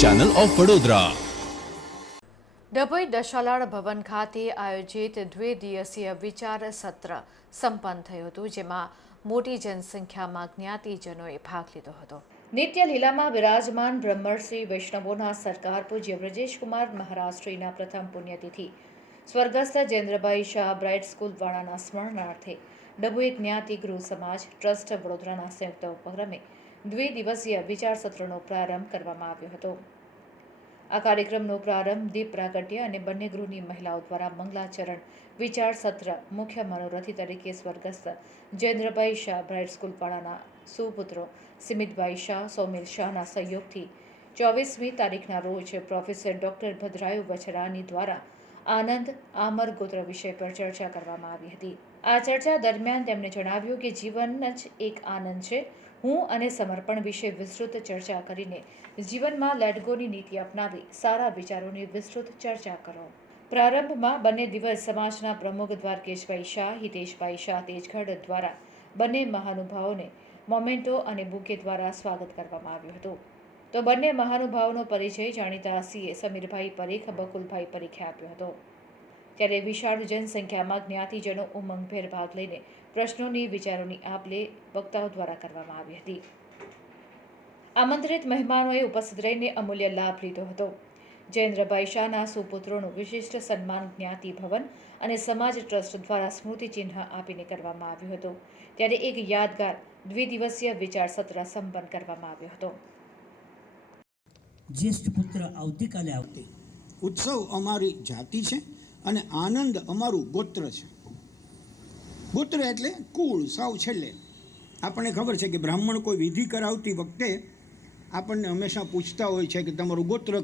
Channel of Vadodara Dabhoi Dashalal Bhavan ખાતે આયોજિત દ્વિદિવસીય વિચાર સત્ર સંપન્ન થયું હતું જેમાં મોટી જનસંખ્યામાં જ્ઞાતિજનોએ ભાગ લીધો હતો. નિત્ય લીલામાં બિરાજમાન બ્રહ્મર્ષિ વૈષ્ણવોના સરકાર પૂજ્ય બ્રજેશકુમાર મહારાષ્ટ્રીના પ્રથમ પુણ્યતિથિ સ્વર્ગસ્થ જેન્દ્રભાઈ શાહ બ્રાઇટ સ્કૂલ વાળાના સ્મરણાર્થે ડભોઈ જ્ઞાતિ ગૃહ સમાજ ટ્રસ્ટ વડોદરાના સંયુક્ત ઉપક્રમે દ્વિદિવસીય વિચાર સત્રનો પ્રારંભ કરવામાં આવ્યો હતો. આ કાર્યક્રમનો પ્રારંભ દીપ પ્રાગટ્ય અને બંને ગૃહની મહિલાઓ દ્વારા મંગલાચરણ વિચાર સત્ર મુખ્ય મનોરથી તરીકે સ્વર્ગસ્થ જેન્દ્રભાઈ શાહ બ્રાઇટ સ્કૂલ વાળાના સુપુત્રો સિમિતભાઈ શાહ, સૌમિલ શાહના સહયોગથી ચોવીસમી તારીખના રોજ પ્રોફેસર ડૉક્ટર ભદ્રાયુ વછરાની દ્વારા આનંદ આમર ગોત્ર વિષય પર ચર્ચા કરવામાં આવી હતી. આ ચર્ચા દરમિયાન તેમણે જણાવ્યું કે જીવન જ એક આનંદ છે. હું અને સમર્પણ વિશે વિસ્તૃત ચર્ચા કરીને જીવનમાં લેટગોની નીતિ અપનાવી સારા વિચારોની વિસ્તૃત ચર્ચા કરો. પ્રારંભમાં બંને દિવસ સમાજના પ્રમુખ દ્વારકેશભાઈ શાહ, હિતેશભાઈ શાહ તેજગઢ દ્વારા બંને મહાનુભાવોને મોમેન્ટો અને બુકે દ્વારા સ્વાગત કરવામાં આવ્યું હતું. તો બંને મહાનુભાવનો પરિચય જાણીતા સીએ સમીરભાઈ પરીખ, બકુલભાઈ પરીખે આપ્યો હતો. ત્યારે વિશાળ જનસંખ્યામાં જ્ઞાતિજનો ઉમંગભેર ભાગ લઈને પ્રશ્નોની વિચારોની આપ લે વક્તાઓ દ્વારા કરવામાં આવી હતી. આમંત્રિત મહેમાનોએ ઉપસ્થિત રહીને અમૂલ્ય લાભ લીધો હતો. જયેન્દ્રભાઈ શાહના સુપુત્રોનું વિશિષ્ટ સન્માન જ્ઞાતિ ભવન અને સમાજ ટ્રસ્ટ દ્વારા સ્મૃતિચિહ્ન આપીને કરવામાં આવ્યું હતું. ત્યારે એક યાદગાર દ્વિદિવસીય વિચાર સત્ર સંપન્ન કરવામાં આવ્યો હતો. જ્યેષ્ઠ પુત્ર આવતીકાલે આવતી ઉત્સવ અમારી જાતિ છે અને આનંદ અમારું ગોત્ર છે. ગોત્ર એટલે કુળ, સાવ છેલ્લે. આપણને ખબર છે કે બ્રાહ્મણ કોઈ વિધિ કરાવતી વખતે આપણને હંમેશા પૂછતા હોય છે કે તમારું ગોત્ર